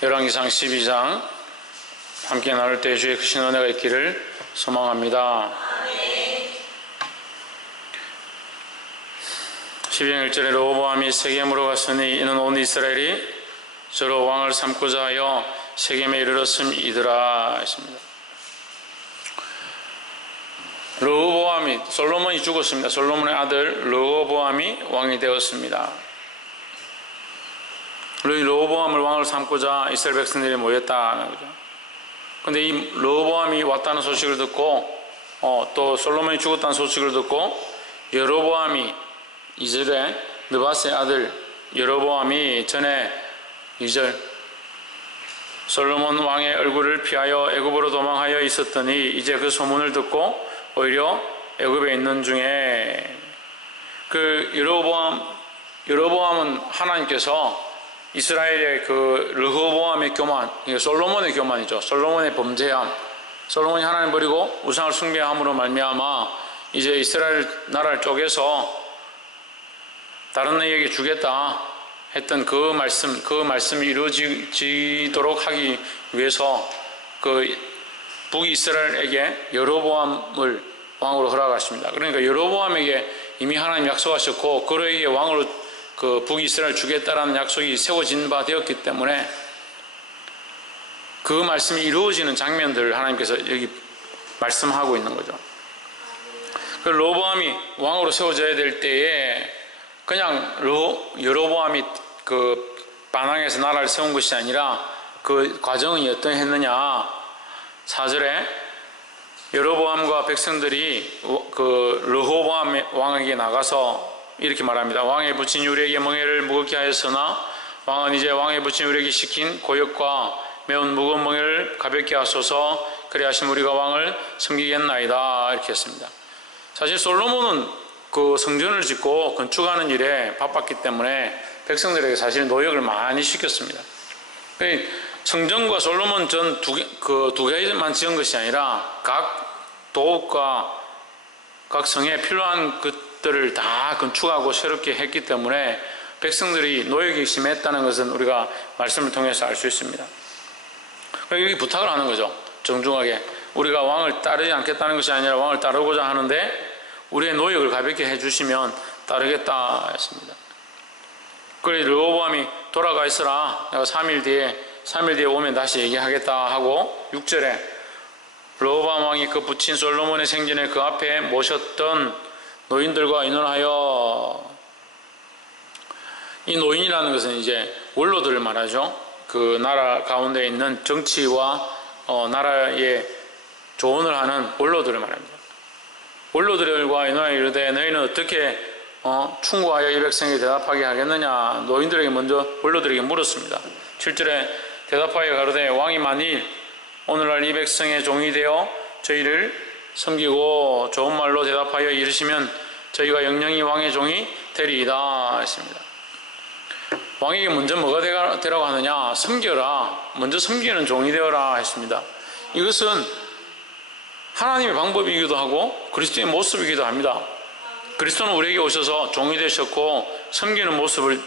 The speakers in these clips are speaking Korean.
열왕기상 12장 함께 나눌 때 주의 크신 은혜가 있기를 소망합니다. 12장 1절에 르호보암이 세겜으로 갔으니 이는 온 이스라엘이 저로 왕을 삼고자 하여 세겜에 이르렀음이더라 했습니다. 르호보암이, 솔로몬이 죽었습니다. 솔로몬의 아들 르호보암이 왕이 되었습니다. 르호보암을 왕을 삼고자 이스라엘 백성들이 모였다는 거죠. 근데 이 르호보암이 왔다는 소식을 듣고 또 솔로몬이 죽었다는 소식을 듣고 여로보암이, 이절에 느밧의 아들 여로보암이 전에 2절 솔로몬 왕의 얼굴을 피하여 애굽으로 도망하여 있었더니 이제 그 소문을 듣고 오히려 애굽에 있는 중에 그 여로보암은 하나님께서 이스라엘의 그 르호보암의 교만, 솔로몬의 교만이죠. 솔로몬의 범죄함, 솔로몬이 하나님 버리고 우상을 숭배함으로 말미암아 이제 이스라엘 나라를 쪼개서 다른 이에게 주겠다 했던 그 말씀이 이루어지도록 하기 위해서 그 북이스라엘에게 여로보암을 왕으로 허락하십니다. 그러니까 여로보암에게 이미 하나님 약속하셨고 그에게 왕으로 그 북이스라엘 주겠다라는 약속이 세워진 바 되었기 때문에 그 말씀이 이루어지는 장면들을 하나님께서 여기 말씀하고 있는 거죠. 그 르호보암이 왕으로 세워져야 될 때에 그냥 여로보암이 그 반항해서 나라를 세운 것이 아니라 그 과정이 어떠했느냐. 4절에 여로보암과 백성들이 그 르호보암 왕에게 나가서 이렇게 말합니다. 왕의 부친 우리에게 멍에를 무겁게 하였으나 왕은 이제 왕의 부친 우리에게 시킨 고역과 매운 무거운 멍에를 가볍게 하소서. 그래 하시면 우리가 왕을 섬기겠나이다. 이렇게 했습니다. 사실 솔로몬은 그 성전을 짓고 건축하는 일에 바빴기 때문에 백성들에게 사실 노역을 많이 시켰습니다. 성전과 솔로몬 전 두 개만 지은 것이 아니라 각 도읍과 각 성에 필요한 것들을 다 건축하고 새롭게 했기 때문에 백성들이 노역이 심했다는 것은 우리가 말씀을 통해서 알 수 있습니다. 여기 부탁을 하는 거죠. 정중하게 우리가 왕을 따르지 않겠다는 것이 아니라 왕을 따르고자 하는데 우리의 노역을 가볍게 해주시면 따르겠다 했습니다. 그래 르호보암이 돌아가 있어라. 내가 3일 뒤에 오면 다시 얘기하겠다 하고 6절에 르호보암 왕이 그 부친 솔로몬의 생전에 그 앞에 모셨던 노인들과 의논하여, 이 노인이라는 것은 이제 원로들을 말하죠. 그 나라 가운데 있는 정치와 나라에 조언을 하는 원로들을 말합니다. 원로들과 의논하여 이르되 너희는 어떻게 충고하여 이 백성에게 대답하게 하겠느냐. 노인들에게 먼저 원로들에게 물었습니다. 7절에 대답하여 가로되 왕이 만일 오늘날 이 백성의 종이 되어 저희를 섬기고 좋은 말로 대답하여 이르시면 저희가 영영이 왕의 종이 되리이다 했습니다. 왕에게 먼저 뭐가 되라고 하느냐. 섬겨라. 먼저 섬기는 종이 되어라 했습니다. 이것은 하나님의 방법이기도 하고 그리스도의 모습이기도 합니다. 그리스도는 우리에게 오셔서 종이 되셨고 섬기는 모습을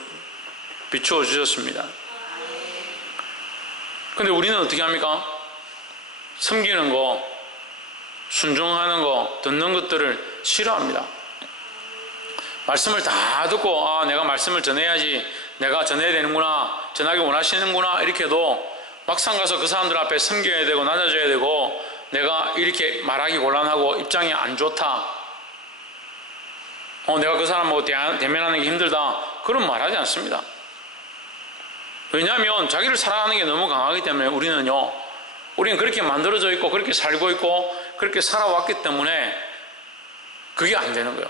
비추어 주셨습니다. 근데 우리는 어떻게 합니까? 섬기는 거, 순종하는 거, 듣는 것들을 싫어합니다. 말씀을 다 듣고 내가 말씀을 전해야지, 내가 전해야 되는구나, 전하기 원하시는구나 이렇게 해도 막상 가서 그 사람들 앞에 섬겨야 되고 낮아져야 되고 내가 이렇게 말하기 곤란하고 입장이 안 좋다, 내가 그 사람하고 대면하는 게 힘들다, 그런 말하지 않습니다. 왜냐하면 자기를 사랑하는 게 너무 강하기 때문에 우리는 그렇게 만들어져 있고 그렇게 살고 있고 그렇게 살아왔기 때문에 그게 안 되는 거예요.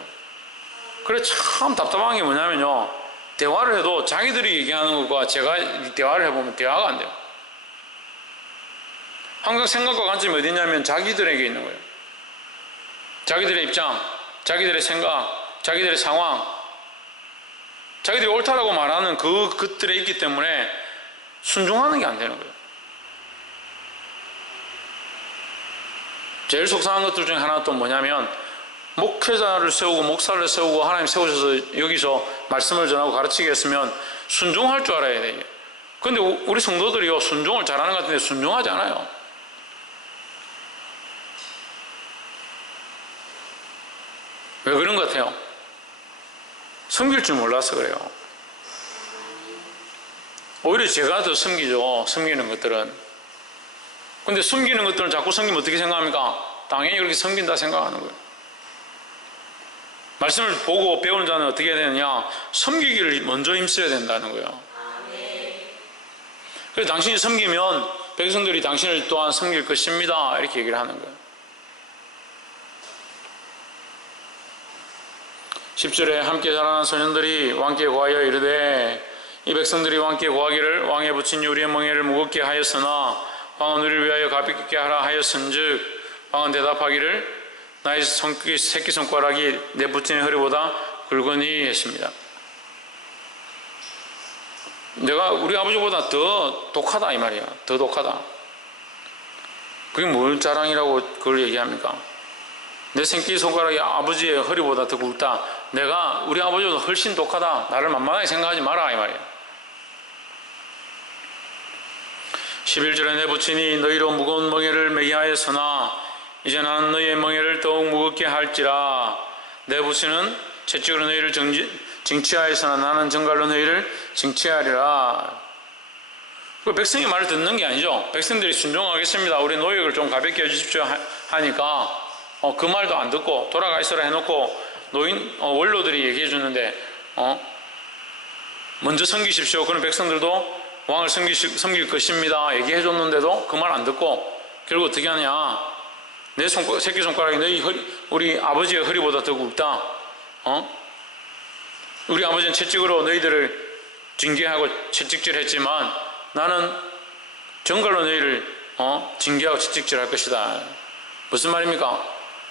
그래 참 답답한 게 뭐냐면요, 대화를 해도 자기들이 얘기하는 것과 제가 대화를 해보면 대화가 안 돼요. 항상 생각과 관점이 어디 있냐면 자기들에게 있는 거예요. 자기들의 입장, 자기들의 생각, 자기들의 상황, 자기들이 옳다라고 말하는 그것들에 있기 때문에 순종하는 게 안 되는 거예요. 제일 속상한 것들 중에 하나가 또 뭐냐면 목회자를 세우고 목사를 세우고 하나님 세우셔서 여기서 말씀을 전하고 가르치게 했으면 순종할 줄 알아야 돼요. 근데 우리 성도들이요, 순종을 잘하는 것 같은데 순종하지 않아요. 왜 그런 것 같아요? 섬길 줄 몰라서 그래요. 오히려 제가 더 섬기죠, 섬기는 것들은. 근데 섬기는 것들은 자꾸 섬기면 어떻게 생각합니까? 당연히 그렇게 섬긴다 생각하는 거예요. 말씀을 보고 배우는 자는 어떻게 해야 되느냐? 섬기기를 먼저 힘써야 된다는 거예요. 그래서 당신이 섬기면 백성들이 당신을 또한 섬길 것입니다, 이렇게 얘기를 하는 거예요. 10절에 함께 자라난 소년들이 왕께 고하여 이르되 이 백성들이 왕께 고하기를 왕에 붙인 우리의 멍에를 무겁게 하였으나 왕은 우리를 위하여 가볍게 하라 하였은즉 왕은 대답하기를 나의 새끼손가락이 내 붙인 허리보다 굵으니 했습니다. 내가 우리 아버지보다 더 독하다 이 말이야. 더 독하다. 그게 뭘 자랑이라고 그걸 얘기합니까? 내 새끼손가락이 아버지의 허리보다 더 굵다. 내가 우리 아버지보다 훨씬 독하다. 나를 만만하게 생각하지 마라 이 말이야. 11절에 내 부친이 너희로 무거운 멍에를 매게 하였으나 이제 나는 너희의 멍에를 더욱 무겁게 할지라. 내 부친은 채찍으로 너희를 징치하였으나 나는 정갈로 너희를 징치하리라. 백성이 말을 듣는 게 아니죠. 백성들이 순종하겠습니다, 우리 노역을 좀 가볍게 해주십시오 하니까 그 말도 안 듣고 돌아가 있으라 해놓고 노인 원로들이 얘기해 주는데 먼저 섬기십시오. 그런 백성들도 왕을 섬길 것입니다 얘기해 줬는데도 그 말 안 듣고 결국 어떻게 하냐? 내 새끼손가락이 우리 아버지의 허리보다 더 굵다. 우리 아버지는 채찍으로 너희들을 징계하고 채찍질했지만 나는 정갈로 너희를 징계하고 채찍질할 것이다. 무슨 말입니까?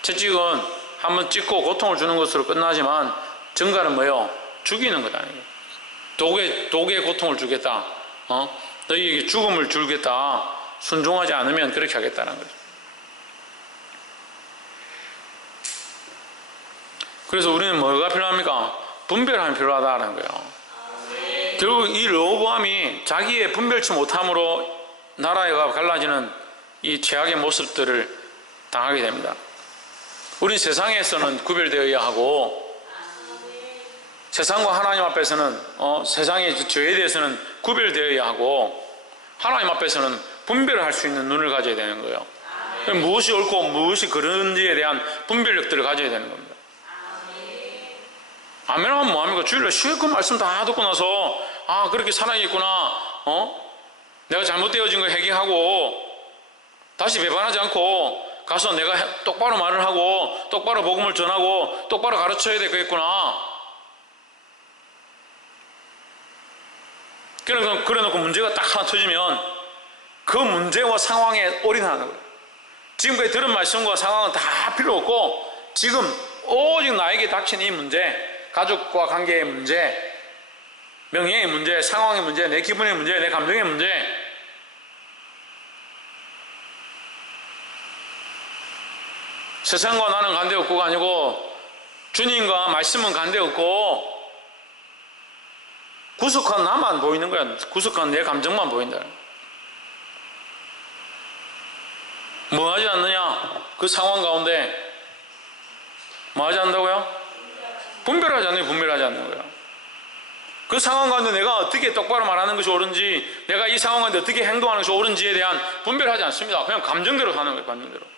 채찍은 한번 찍고 고통을 주는 것으로 끝나지만 정갈은 뭐예요? 죽이는 것 아니에요. 독에 고통을 주겠다. 너희에게 죽음을 주겠다. 순종하지 않으면 그렇게 하겠다는 거죠. 그래서 우리는 뭐가 필요합니까? 분별함이 필요하다는 거예요. 결국 이 르호보암이 자기의 분별치 못함으로 나라가 갈라지는 이 최악의 모습들을 당하게 됩니다. 우리 세상에서는 구별되어야 하고 세상과 하나님 앞에서는 세상의 죄에 대해서는 구별되어야 하고 하나님 앞에서는 분별을 할 수 있는 눈을 가져야 되는 거예요. 무엇이 옳고 무엇이 그른지에 대한 분별력들을 가져야 되는 겁니다. 아멘 하면 뭐합니까? 주일날 실컷 말씀 다 듣고 나서 그렇게 살아야겠구나. 내가 잘못되어진 거 회개하고 다시 배반하지 않고 가서 내가 똑바로 말을 하고 똑바로 복음을 전하고 똑바로 가르쳐야 되겠구나. 그래놓고 문제가 딱 하나 터지면 그 문제와 상황에 올인하는 거예요. 지금까지 들은 말씀과 상황은 다 필요 없고 지금 오직 나에게 닥친 이 문제, 가족과 관계의 문제, 명예의 문제, 상황의 문제, 내 기분의 문제, 내 감정의 문제, 세상과 나는 관계없고가 아니고 주님과 말씀은 관계없고 구속한 나만 보이는 거야. 구속한 내 감정만 보인다. 뭐 하지 않느냐? 그 상황 가운데 뭐 하지 않는다고요? 분별하지 않는 거예요. 분별하지 않는 거예요. 그 상황 가운데 내가 어떻게 똑바로 말하는 것이 옳은지, 내가 이 상황 가운데 어떻게 행동하는 것이 옳은지에 대한 분별하지 않습니다. 그냥 감정대로 사는 거예요. 감정대로.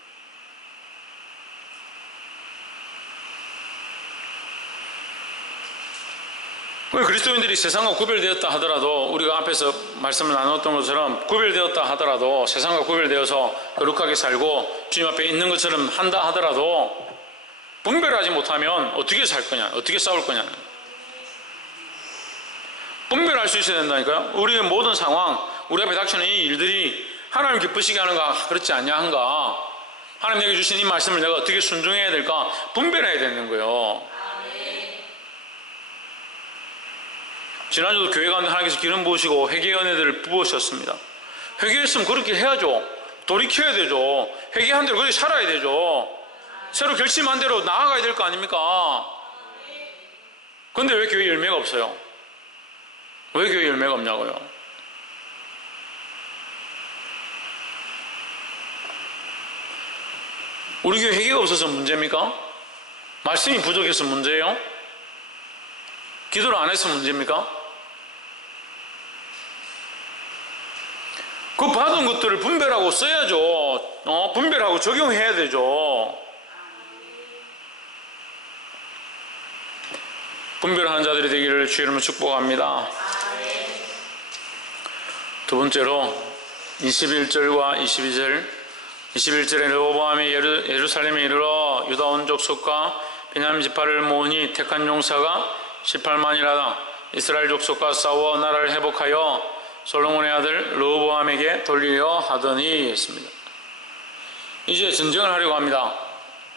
그리스도인들이 세상과 구별되었다 하더라도, 우리가 앞에서 말씀을 나눴던 것처럼 구별되었다 하더라도, 세상과 구별되어서 거룩하게 살고 주님 앞에 있는 것처럼 한다 하더라도 분별하지 못하면 어떻게 살 거냐, 어떻게 싸울 거냐. 분별할 수 있어야 된다니까요. 우리의 모든 상황, 우리 앞에 닥치는 이 일들이 하나님 기쁘시게 하는가, 그렇지 않냐 한가, 하나님 내게 주신 이 말씀을 내가 어떻게 순종해야 될까, 분별해야 되는 거예요. 지난주도 교회 가운데 하나님께서 기름 부으시고 회개 은혜들을 부으셨습니다. 회개했으면 그렇게 해야죠. 돌이켜야 되죠. 회개한 대로 그렇게 살아야 되죠. 새로 결심한 대로 나아가야 될 거 아닙니까? 그런데 왜 교회 열매가 없어요? 왜 교회 열매가 없냐고요? 우리 교회 회개가 없어서 문제입니까? 말씀이 부족해서 문제예요? 기도를 안 해서 문제입니까? 그 받은 것들을 분별하고 써야죠. 분별하고 적용해야 되죠. 분별하는 자들이 되기를 주의 이름으로 축복합니다. 두 번째로 21절과 22절. 21절에 르호보암이 예루살렘에 이르러 유다 온 족속과 베냐민 지파를 모으니 택한 용사가 18만이라다. 이스라엘 족속과 싸워 나라를 회복하여 솔로몬의 아들 르호보암에게 돌리려 하더니 했습니다. 이제 전쟁을 하려고 합니다.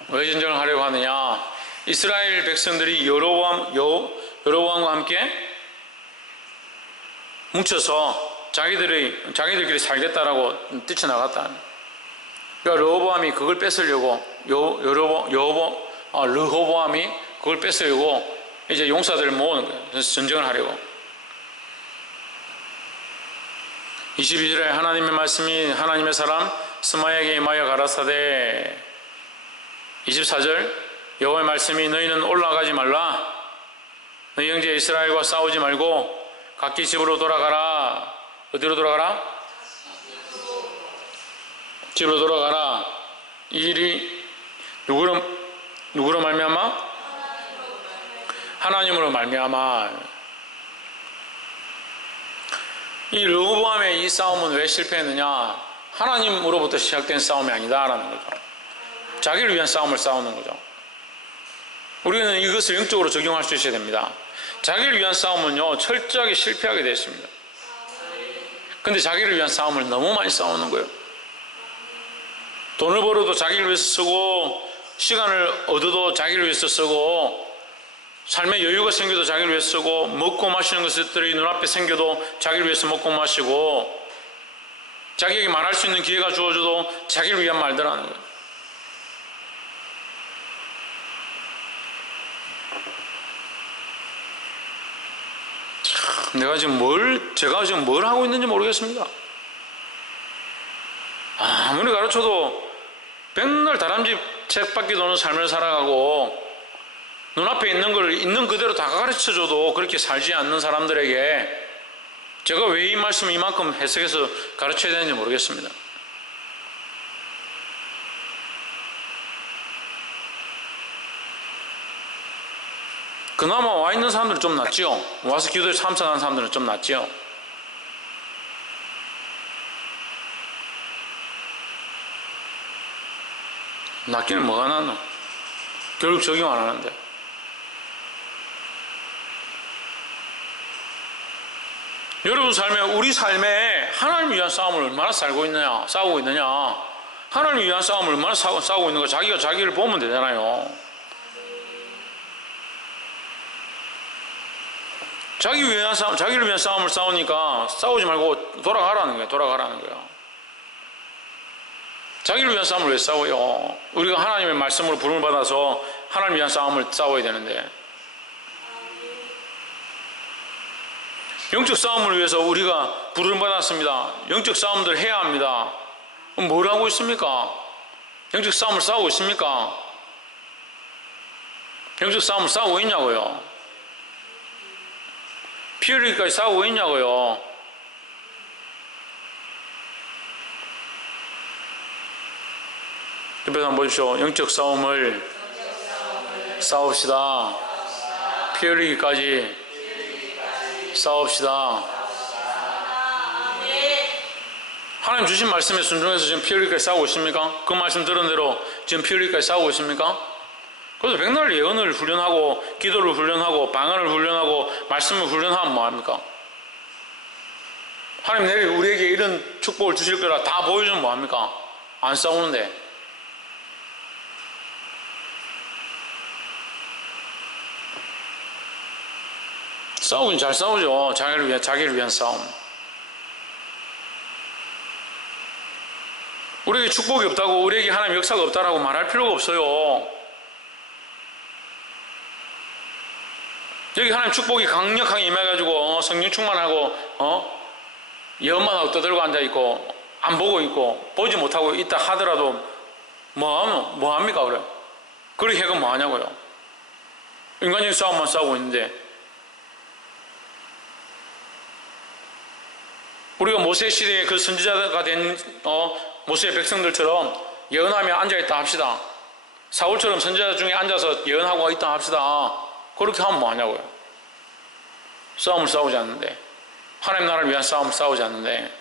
왜 전쟁을 하려고 하느냐? 이스라엘 백성들이 여로보암과 함께 뭉쳐서 자기들끼리 살겠다라고 뛰쳐나갔다. 그러니까 르호보암이 그걸 뺏으려고 르호보암이 그걸 뺏으려고 이제 용사들을 모으는 거예요. 그래서 전쟁을 하려고. 22절에 하나님의 말씀이 하나님의 사람 스마야에게 임하여 가라사대. 24절 여호와의 말씀이 너희는 올라가지 말라. 너희 형제 이스라엘과 싸우지 말고 각기 집으로 돌아가라. 어디로 돌아가라? 집으로 돌아가라. 이 일이 누구로 말미암아? 하나님으로 말미암아. 이 르호보암의 이 싸움은 왜 실패했느냐? 하나님으로부터 시작된 싸움이 아니다라는 거죠. 자기를 위한 싸움을 싸우는 거죠. 우리는 이것을 영적으로 적용할 수 있어야 됩니다. 자기를 위한 싸움은요, 철저하게 실패하게 되어 있습니다. 근데 자기를 위한 싸움을 너무 많이 싸우는 거예요. 돈을 벌어도 자기를 위해서 쓰고, 시간을 얻어도 자기를 위해서 쓰고, 삶에 여유가 생겨도 자기를 위해서 쓰고, 먹고 마시는 것들이 눈앞에 생겨도 자기를 위해서 먹고 마시고, 자기에게 말할 수 있는 기회가 주어져도 자기를 위한 말들 하는 거예요. 제가 지금 뭘 하고 있는지 모르겠습니다. 아무리 가르쳐도 맨날 다람쥐 쳇바퀴 도는 삶을 살아가고 눈앞에 있는 걸 있는 그대로 다 가르쳐줘도 그렇게 살지 않는 사람들에게 제가 왜 이 말씀을 이만큼 해석해서 가르쳐야 되는지 모르겠습니다. 그나마 와 있는 사람들은 좀 낫지요. 와서 기도에 참석하는 사람들은 좀 낫지요. 낫기는 뭐가 낫노? 결국 적용 안 하는데. 여러분 삶에, 우리 삶에 하나님을 위한 싸움을 얼마나 싸우고 있느냐. 하나님을 위한 싸움을 얼마나 싸우고 있는가. 자기가 자기를 보면 되잖아요. 자기를 위한 싸움을 싸우니까 싸우지 말고 돌아가라는 거예요. 자기를 위한 싸움을 왜 싸워요? 우리가 하나님의 말씀으로 부름을 받아서 하나님을 위한 싸움을 싸워야 되는데, 영적 싸움을 위해서 우리가 부름을 받았습니다. 영적 싸움들 해야 합니다. 그럼 뭘 하고 있습니까? 영적 싸움을 싸우고 있습니까? 영적 싸움을 싸우고 있냐고요? 피 흘리기까지 싸우고 있냐고요? 옆에서 한번 보십시오. 영적 싸움을 싸웁시다. 피 흘리기까지 싸웁시다. 하나님 주신 말씀에 순종해서 지금 피 흘리기까지 싸우고 있습니까? 그 말씀 들은 대로 지금 피 흘리기까지 싸우고 있습니까? 그래서 백날 예언을 훈련하고 기도를 훈련하고 방언을 훈련하고 말씀을 훈련하면 뭐합니까? 하나님 내일 우리에게 이런 축복을 주실 거라 다 보여주면 뭐합니까? 안 싸우는데. 싸우긴 잘 싸우죠. 자기를 위한 싸움. 우리에게 축복이 없다고, 우리에게 하나님 역사가 없다라고 말할 필요가 없어요. 여기 하나님 축복이 강력하게 임해가지고 성령 충만하고 예언만 하고 떠들고 앉아있고 안 보고 있고 보지 못하고 있다 하더라도 뭐합니까, 그래? 그리 해가 뭐하냐고요? 인간적인 싸움만 싸우고 있는데, 우리가 모세 시대에 그 선지자가 된, 모세의 백성들처럼 예언하며 앉아있다 합시다. 사울처럼 선지자 중에 앉아서 예언하고 있다 합시다. 그렇게 하면 뭐하냐고요? 싸움을 싸우지 않는데, 하나님 나라를 위한 싸움을 싸우지 않는데,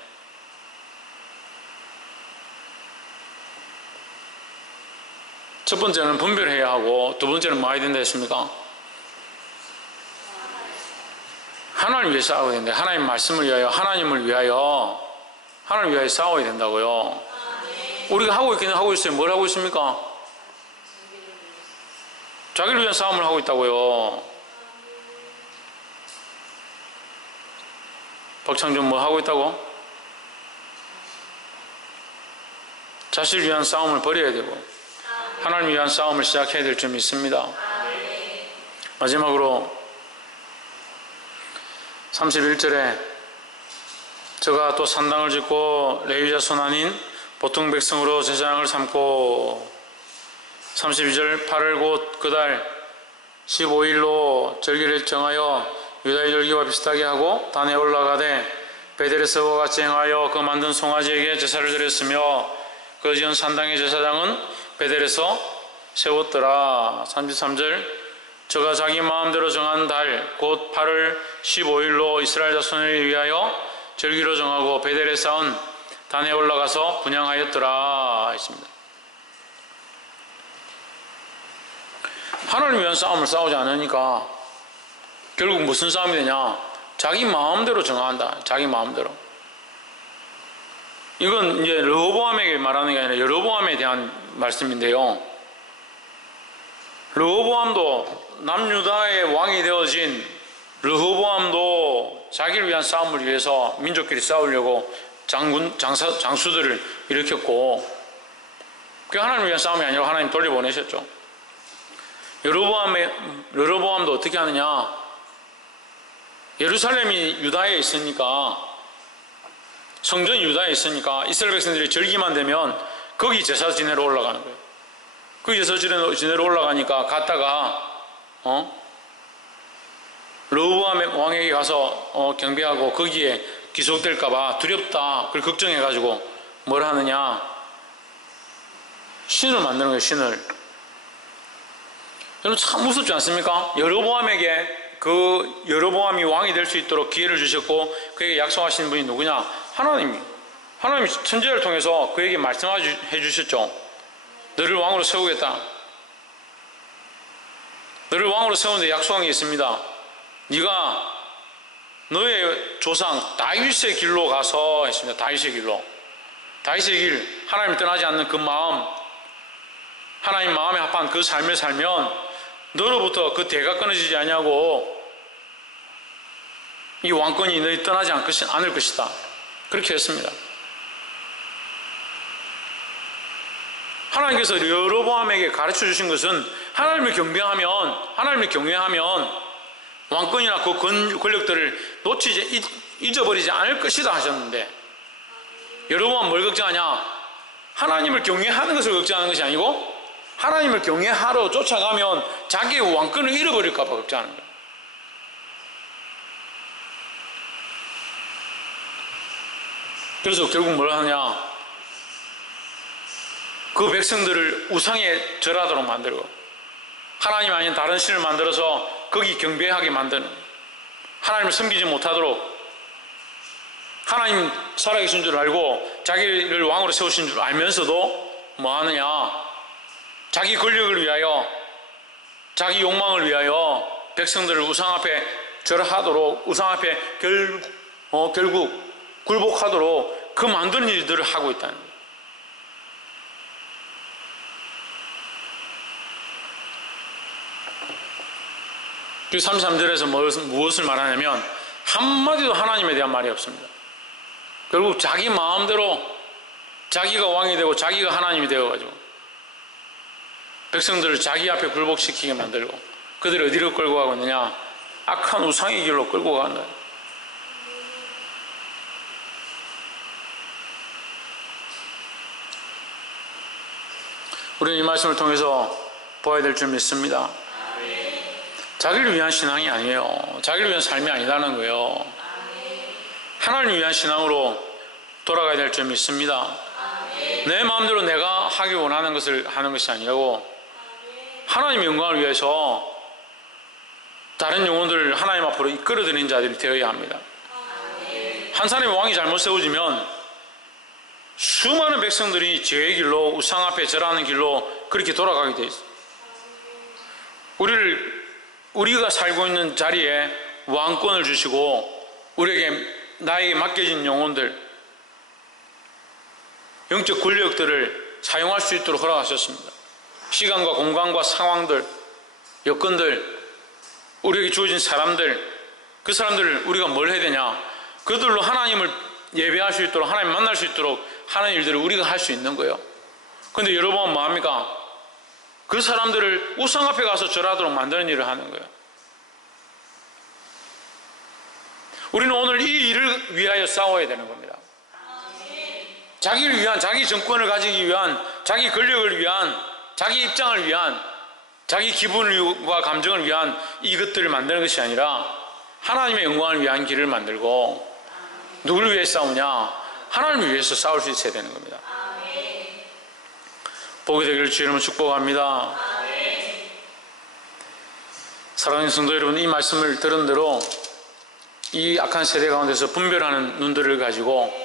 첫 번째는 분별해야 하고, 두 번째는 뭐 해야 된다 했습니까? 하나님을 위해 싸워야 된다. 하나님 말씀을 위하여, 하나님을 위하여, 하나님을 위하여 싸워야 된다고요. 우리가 하고 있기는 하고 있어요. 뭘 하고 있습니까? 자기를 위한 싸움을 하고 있다고요. 박창준 뭐 하고 있다고? 자신을 위한 싸움을 버려야 되고 하나님을 위한 싸움을 시작해야 될 줄 믿습니다. 마지막으로 31절에 저가 또 산당을 짓고 레위 자손 아닌 보통 백성으로 제사장을 삼고 32절 8월 곧 그달 15일로 절기를 정하여 유다의 절기와 비슷하게 하고 단에 올라가되 베델에서와 같이 행하여 그 만든 송아지에게 제사를 드렸으며 그 지은 산당의 제사장은 베델에서 세웠더라. 33절 저가 자기 마음대로 정한 달 곧 8월 15일로 이스라엘 자손을 위하여 절기로 정하고 베델에 쌓은 단에 올라가서 분향하였더라 했습니다. 하나님을 위한 싸움을 싸우지 않으니까 결국 무슨 싸움이 되냐? 자기 마음대로 정한다. 자기 마음대로. 이건 이제 르호보암에게 말하는 게 아니라 여로보암에 대한 말씀인데요. 르호보암도 남유다의 왕이 되어진 르호보암도 자기를 위한 싸움을 위해서 민족끼리 싸우려고 장수들을 일으켰고, 그게 하나님을 위한 싸움이 아니라 하나님 돌려보내셨죠. 여로보암도 어떻게 하느냐? 예루살렘이 유다에 있으니까, 성전이 유다에 있으니까 이스라엘 백성들이 절기만 되면 거기 제사 지내러 올라가는 거예요. 거기 제사 지내러 올라가니까 갔다가 르호보암 왕에게 가서 경배하고 거기에 기속될까봐 두렵다. 그걸 걱정해가지고 뭘 하느냐? 신을 만드는 거예요. 신을. 여러분 참 무섭지 않습니까? 여로보암에게 그 여로보암이 왕이 될 수 있도록 기회를 주셨고 그에게 약속하신 분이 누구냐? 하나님이 천지를 통해서 그에게 말씀해 주셨죠. 너를 왕으로 세우겠다. 너를 왕으로 세우는데 약속한 게 있습니다. 네가 너의 조상 다윗의 길로 가서 했습니다. 다윗의 길로. 다윗의 길, 하나님을 떠나지 않는 그 마음, 하나님 마음에 합한 그 삶을 살면 너로부터 그 대가 끊어지지 아니하고 이 왕권이 너희 떠나지 않을 것이다. 그렇게 했습니다. 하나님께서 여로보암에게 가르쳐 주신 것은 하나님을 경외하면 왕권이나 그 권력들을 잊어버리지 않을 것이다 하셨는데, 여로보암 뭘 걱정하냐? 하나님을 경외하는 것을 걱정하는 것이 아니고 하나님을 경외하러 쫓아가면 자기의 왕권을 잃어버릴까 봐 걱정하는 거예요. 그래서 결국 뭘 하냐? 그 백성들을 우상에 절하도록 만들고 하나님 아닌 다른 신을 만들어서 거기 경배하게 만드는, 하나님을 섬기지 못하도록, 하나님 살아계신 줄 알고 자기를 왕으로 세우신 줄 알면서도 뭐 하느냐? 자기 권력을 위하여, 자기 욕망을 위하여 백성들을 우상 앞에 절하도록, 우상 앞에 결국 굴복하도록 그 만드는 일들을 하고 있다는 거예요. 그리고 33절에서 무엇을 말하냐면 한마디도 하나님에 대한 말이 없습니다. 결국 자기 마음대로 자기가 왕이 되고 자기가 하나님이 되어가지고 백성들을 자기 앞에 굴복시키게 만들고 그들을 어디로 끌고 가고 있느냐? 악한 우상의 길로 끌고 가는 거예요. 우리는 이 말씀을 통해서 보아야 될 줄 믿습니다. 자기를 위한 신앙이 아니에요. 자기를 위한 삶이 아니라는 거예요. 하나님을 위한 신앙으로 돌아가야 될 줄 믿습니다. 내 마음대로 내가 하기 원하는 것을 하는 것이 아니고 하나님의 영광을 위해서 다른 영혼들을 하나님 앞으로 이끌어드리는 자들이 되어야 합니다. 한 사람의 왕이 잘못 세워지면 수많은 백성들이 죄의 길로, 우상 앞에 절하는 길로 그렇게 돌아가게 돼 있어요. 우리가 살고 있는 자리에 왕권을 주시고 나에게 맡겨진 영혼들, 영적 권력들을 사용할 수 있도록 허락하셨습니다. 시간과 공간과 상황들, 여건들, 우리에게 주어진 사람들, 그 사람들을 우리가 뭘 해야 되냐? 그들로 하나님을 예배할 수 있도록, 하나님 만날 수 있도록 하는 일들을 우리가 할 수 있는 거예요. 그런데 여러분은 뭐합니까? 그 사람들을 우상 앞에 가서 절하도록 만드는 일을 하는 거예요. 우리는 오늘 이 일을 위하여 싸워야 되는 겁니다. 자기를 위한, 자기 정권을 가지기 위한, 자기 권력을 위한, 자기 입장을 위한, 자기 기분과 감정을 위한 이것들을 만드는 것이 아니라 하나님의 영광을 위한 길을 만들고, 누구를 위해 싸우냐? 하나님을 위해서 싸울 수 있어야 되는 겁니다. 복이 되기를 주의 이름으로 축복합니다. 사랑하는 성도 여러분, 이 말씀을 들은 대로 이 악한 세대 가운데서 분별하는 눈들을 가지고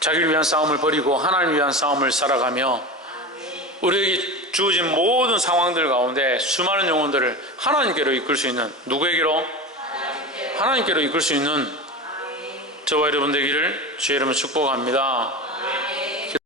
자기를 위한 싸움을 버리고 하나님을 위한 싸움을 살아가며 우리에게 주어진 모든 상황들 가운데 수많은 영혼들을 하나님께로 이끌 수 있는, 누구에게로? 하나님께로 이끌 수 있는 저와 여러분 되기를 주의 이름으로 축복합니다.